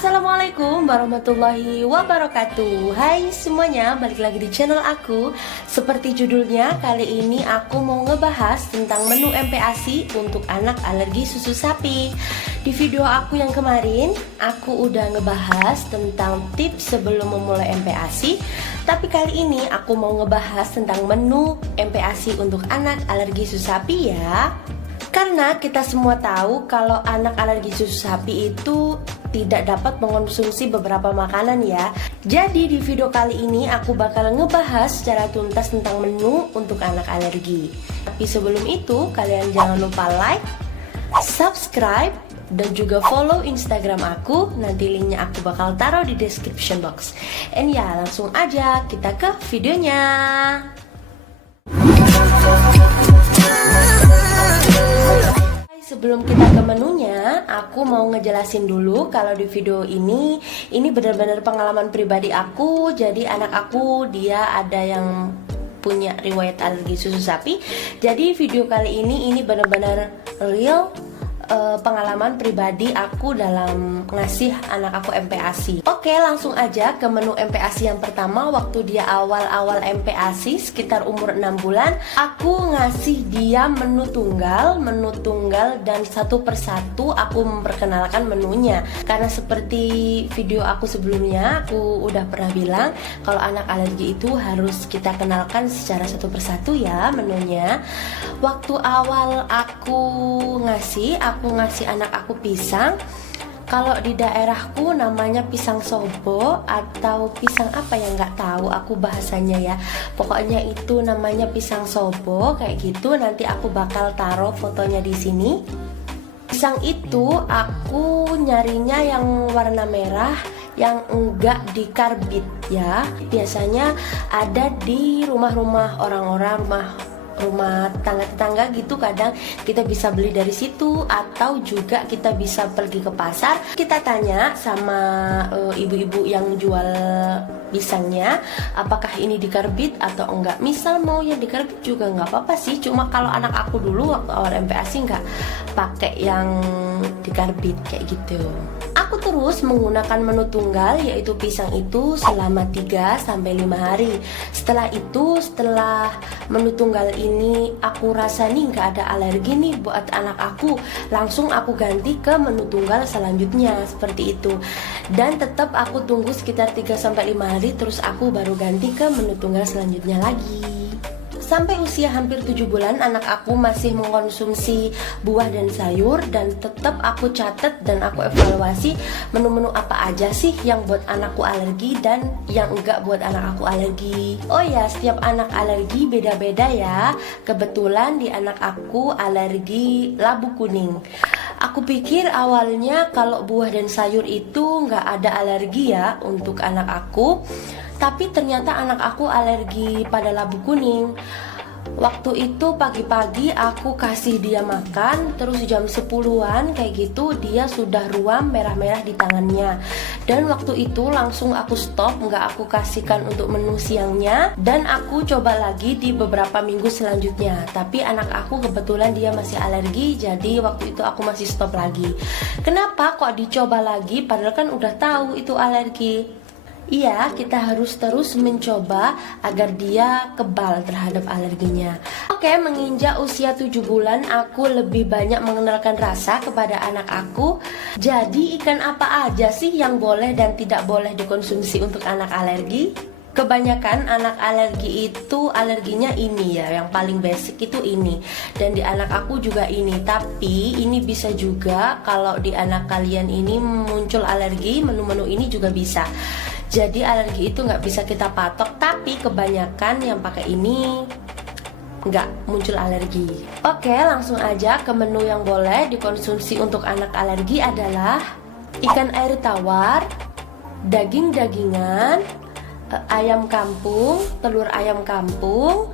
Assalamualaikum warahmatullahi wabarakatuh. Hai semuanya, balik lagi di channel aku. Seperti judulnya, kali ini aku mau ngebahas tentang menu MPASI untuk anak alergi susu sapi. Di video aku yang kemarin, aku udah ngebahas tentang tips sebelum memulai MPASI. Tapi kali ini aku mau ngebahas tentang menu MPASI untuk anak alergi susu sapi ya. Karena kita semua tahu kalau anak alergi susu sapi itu tidak dapat mengonsumsi beberapa makanan ya. Jadi di video kali ini aku bakal ngebahas secara tuntas tentang menu untuk anak alergi. Tapi sebelum itu kalian jangan lupa like, subscribe, dan juga follow Instagram aku. Nanti linknya aku bakal taruh di description box. And ya, langsung aja kita ke videonya. Sebelum kita ke menunya, aku mau ngejelasin dulu kalau di video ini benar-benar pengalaman pribadi aku. Jadi anak aku dia ada yang punya riwayat alergi susu sapi. Jadi video kali ini benar-benar real pengalaman pribadi aku dalam ngasih anak aku MPASI. Oke, langsung aja ke menu MPASI yang pertama. Waktu dia awal-awal MPASI sekitar umur 6 bulan, aku ngasih dia menu tunggal dan satu persatu aku memperkenalkan menunya. Karena seperti video aku sebelumnya, aku udah pernah bilang kalau anak alergi itu harus kita kenalkan secara satu persatu ya menunya. Waktu awal aku ngasih anak aku pisang. Kalau di daerahku namanya pisang sobo atau pisang apa ya, nggak tahu aku bahasanya ya. Pokoknya itu namanya pisang sobo kayak gitu. Nanti aku bakal taruh fotonya di sini. Pisang itu aku nyarinya yang warna merah, yang enggak dikarbit ya. Biasanya ada di rumah-rumah orang-orang, rumah tetangga-tetangga gitu, kadang kita bisa beli dari situ atau juga kita bisa pergi ke pasar. Kita tanya sama ibu-ibu yang jual pisangnya apakah ini dikarbit atau enggak. Misal mau yang dikarbit juga nggak apa-apa sih, cuma kalau anak aku dulu waktu awal MPASI nggak pakai yang dikarbit kayak gitu. Aku terus menggunakan menu tunggal, yaitu pisang itu selama 3-5 hari. Setelah menu tunggal ini aku rasa nih nggak ada alergi nih buat anak aku, langsung aku ganti ke menu tunggal selanjutnya seperti itu. Dan tetap aku tunggu sekitar 3-5 hari, terus aku baru ganti ke menu tunggal selanjutnya lagi. Sampai usia hampir 7 bulan anak aku masih mengkonsumsi buah dan sayur, dan tetap aku catat dan aku evaluasi menu-menu apa aja sih yang buat anakku alergi dan yang enggak buat anak aku alergi. Oh ya, setiap anak alergi beda-beda ya. Kebetulan di anak aku alergi labu kuning. Aku pikir awalnya kalau buah dan sayur itu nggak ada alergi ya untuk anak aku, tapi ternyata anak aku alergi pada labu kuning. Waktu itu pagi-pagi aku kasih dia makan, terus jam 10-an kayak gitu dia sudah ruam merah-merah di tangannya. Dan waktu itu langsung aku stop, nggak aku kasihkan untuk menu siangnya, dan aku coba lagi di beberapa minggu selanjutnya. Tapi anak aku kebetulan dia masih alergi, jadi waktu itu aku masih stop lagi. Kenapa kok dicoba lagi padahal kan udah tahu itu alergi? Iya, kita harus terus mencoba agar dia kebal terhadap alerginya. Oke, menginjak usia 7 bulan, aku lebih banyak mengenalkan rasa kepada anak aku. Jadi, ikan apa aja sih yang boleh dan tidak boleh dikonsumsi untuk anak alergi? Kebanyakan anak alergi itu alerginya ini ya, yang paling basic itu ini. Dan di anak aku juga ini. Tapi ini bisa juga kalau di anak kalian ini muncul alergi, menu-menu ini juga bisa. Jadi alergi itu nggak bisa kita patok, tapi kebanyakan yang pakai ini nggak muncul alergi. Oke, langsung aja ke menu yang boleh dikonsumsi untuk anak alergi adalah ikan air tawar, daging-dagingan, ayam kampung, telur ayam kampung,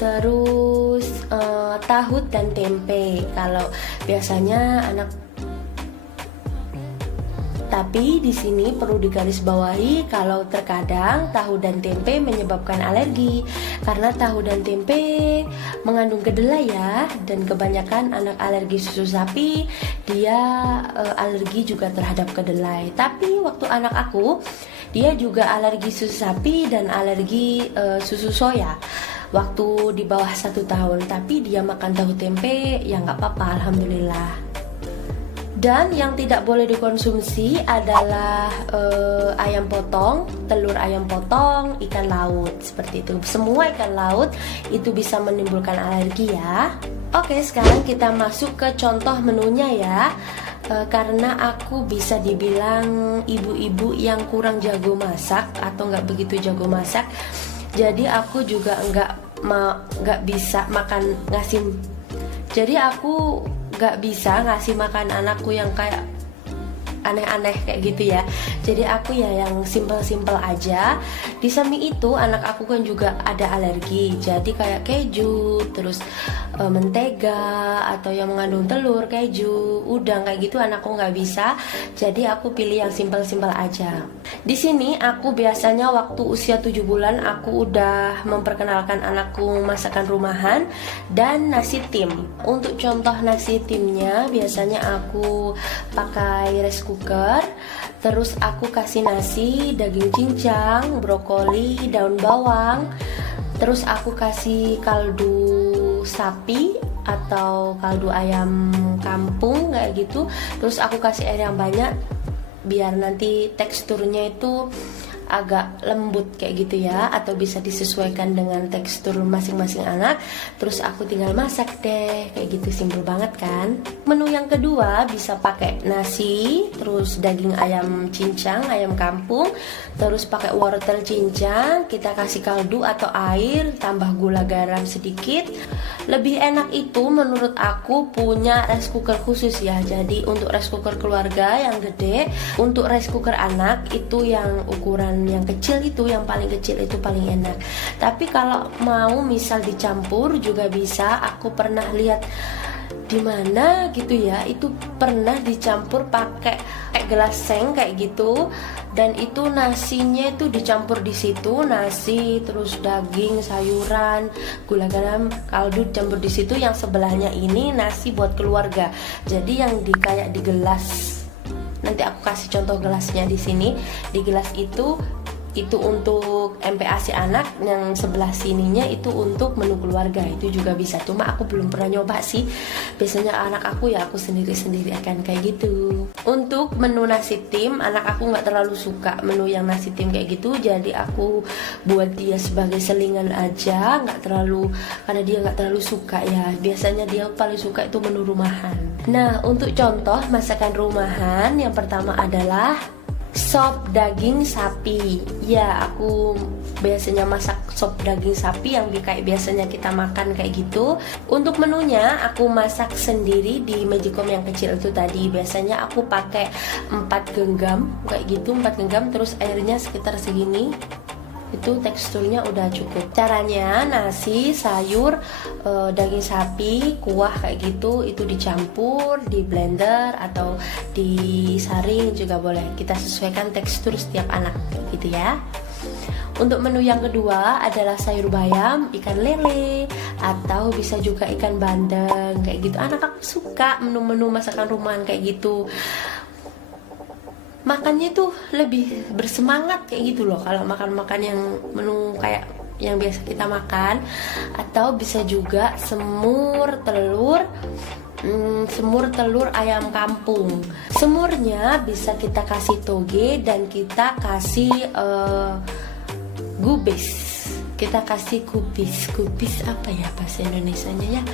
terus tahu dan tempe. Kalau biasanya Tapi di sini perlu digarisbawahi kalau terkadang tahu dan tempe menyebabkan alergi karena tahu dan tempe mengandung kedelai ya, dan kebanyakan anak alergi susu sapi dia alergi juga terhadap kedelai. Tapi waktu anak aku dia juga alergi susu sapi dan alergi susu soya waktu di bawah 1 tahun, tapi dia makan tahu tempe ya nggak apa-apa, alhamdulillah. Dan yang tidak boleh dikonsumsi adalah ayam potong, telur ayam potong, ikan laut, seperti itu. Semua ikan laut itu bisa menimbulkan alergi ya. Oke, sekarang kita masuk ke contoh menunya ya. Karena aku bisa dibilang ibu-ibu yang kurang jago masak atau nggak begitu jago masak, jadi aku juga nggak bisa makan ngasih. Jadi aku gak bisa ngasih makan anakku yang kayak aneh-aneh kayak gitu ya. Jadi aku ya yang simple-simple aja. Di samping itu anak aku kan juga ada alergi, jadi kayak keju, terus mentega atau yang mengandung telur, keju, udang kayak gitu anakku nggak bisa. Jadi aku pilih yang simple-simple aja. Di sini aku biasanya waktu usia 7 bulan aku udah memperkenalkan anakku masakan rumahan dan nasi tim. Untuk contoh nasi timnya biasanya aku pakai rice cooker, terus aku kasih nasi, daging cincang, brokoli, daun bawang, terus aku kasih kaldu sapi atau kaldu ayam kampung kayak gitu, terus aku kasih air yang banyak biar nanti teksturnya itu agak lembut kayak gitu ya, atau bisa disesuaikan dengan tekstur masing-masing anak. Terus aku tinggal masak deh, kayak gitu, simpel banget kan. Menu yang kedua bisa pakai nasi, terus daging ayam cincang, ayam kampung, terus pakai wortel cincang, kita kasih kaldu atau air, tambah gula garam sedikit. Lebih enak itu menurut aku punya rice cooker khusus ya. Jadi untuk rice cooker keluarga yang gede, untuk rice cooker anak itu yang ukuran yang kecil itu, yang paling kecil itu paling enak. Tapi kalau mau misal dicampur juga bisa. Aku pernah lihat di mana gitu ya, itu pernah dicampur pakai gelas seng kayak gitu, dan itu nasinya itu dicampur di situ, nasi terus daging, sayuran, gula garam, kaldu campur di situ. Yang sebelahnya ini nasi buat keluarga. Jadi yang kayak di gelas, nanti aku kasih contoh gelasnya di sini. Di gelas itu untuk MPASI anak, yang sebelah sininya itu untuk menu keluarga. Itu juga bisa, cuma aku belum pernah nyoba sih. Biasanya anak aku ya aku sendiri-sendiri akan kayak gitu. Untuk menu nasi tim, anak aku nggak terlalu suka menu yang nasi tim kayak gitu, jadi aku buat dia sebagai selingan aja, nggak terlalu, karena dia nggak terlalu suka ya. Biasanya dia paling suka itu menu rumahan. Nah, untuk contoh masakan rumahan, yang pertama adalah sop daging sapi. Ya, aku biasanya masak sop daging sapi yang kayak biasanya kita makan kayak gitu. Untuk menunya aku masak sendiri di magicom yang kecil itu tadi. Biasanya aku pakai 4 genggam kayak gitu, 4 genggam, terus airnya sekitar segini. Itu teksturnya udah cukup. Caranya nasi, sayur, daging sapi, kuah kayak gitu, itu dicampur di blender atau disaring juga boleh. Kita sesuaikan tekstur setiap anak gitu ya. Untuk menu yang kedua adalah sayur bayam, ikan lele, atau bisa juga ikan bandeng kayak gitu. Anak aku suka menu-menu masakan rumahan kayak gitu. Makannya tuh lebih bersemangat kayak gitu loh kalau makan-makan yang menu kayak yang biasa kita makan. Atau bisa juga semur telur ayam kampung. Semurnya bisa kita kasih toge dan kita kasih gubis. Kita kasih gubis apa ya bahasa Indonesianya ya.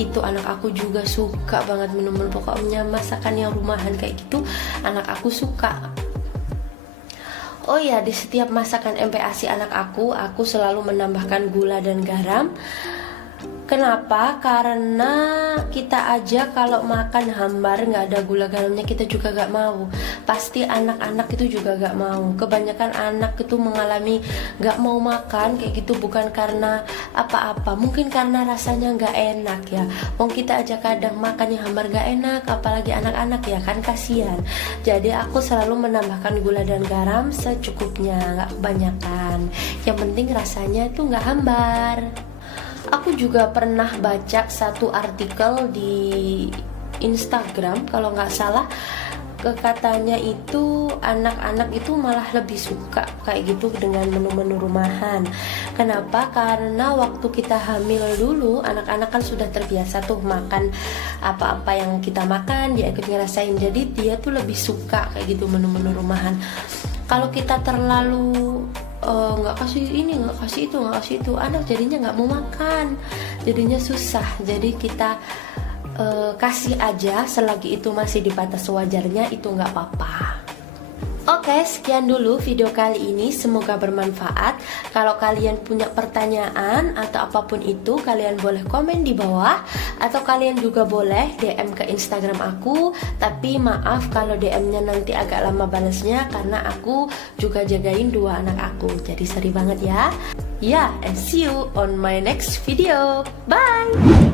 Itu anak aku juga suka banget menu-menu, pokoknya masakan yang rumahan kayak gitu anak aku suka. Oh ya, di setiap masakan MPASI anak aku selalu menambahkan gula dan garam Kenapa? Karena kita aja kalau makan hambar nggak ada gula garamnya kita juga nggak mau. Pasti anak-anak itu juga nggak mau. Kebanyakan anak itu mengalami nggak mau makan kayak gitu bukan karena apa-apa, mungkin karena rasanya nggak enak ya. Wong kita aja kadang makan yang hambar nggak enak, apalagi anak-anak ya kan, kasihan. Jadi aku selalu menambahkan gula dan garam secukupnya, nggak kebanyakan. Yang penting rasanya itu nggak hambar. Aku juga pernah baca satu artikel di Instagram kalau nggak salah, katanya itu anak-anak itu malah lebih suka kayak gitu dengan menu-menu rumahan. Kenapa? Karena waktu kita hamil dulu anak-anak kan sudah terbiasa tuh makan apa-apa yang kita makan, dia ikut ngerasain, jadi dia tuh lebih suka kayak gitu menu-menu rumahan. Kalau kita terlalu nggak kasih ini, nggak kasih itu, anak jadinya nggak mau makan, jadinya susah. Jadi kita kasih aja selagi itu masih di batas wajarnya, itu nggak apa-apa. Oke, sekian dulu video kali ini, semoga bermanfaat. Kalau kalian punya pertanyaan atau apapun itu, kalian boleh komen di bawah, atau kalian juga boleh DM ke Instagram aku. Tapi maaf kalau DM-nya nanti agak lama balasnya, karena aku juga jagain 2 anak aku, jadi sorry banget ya. And see you on my next video. Bye.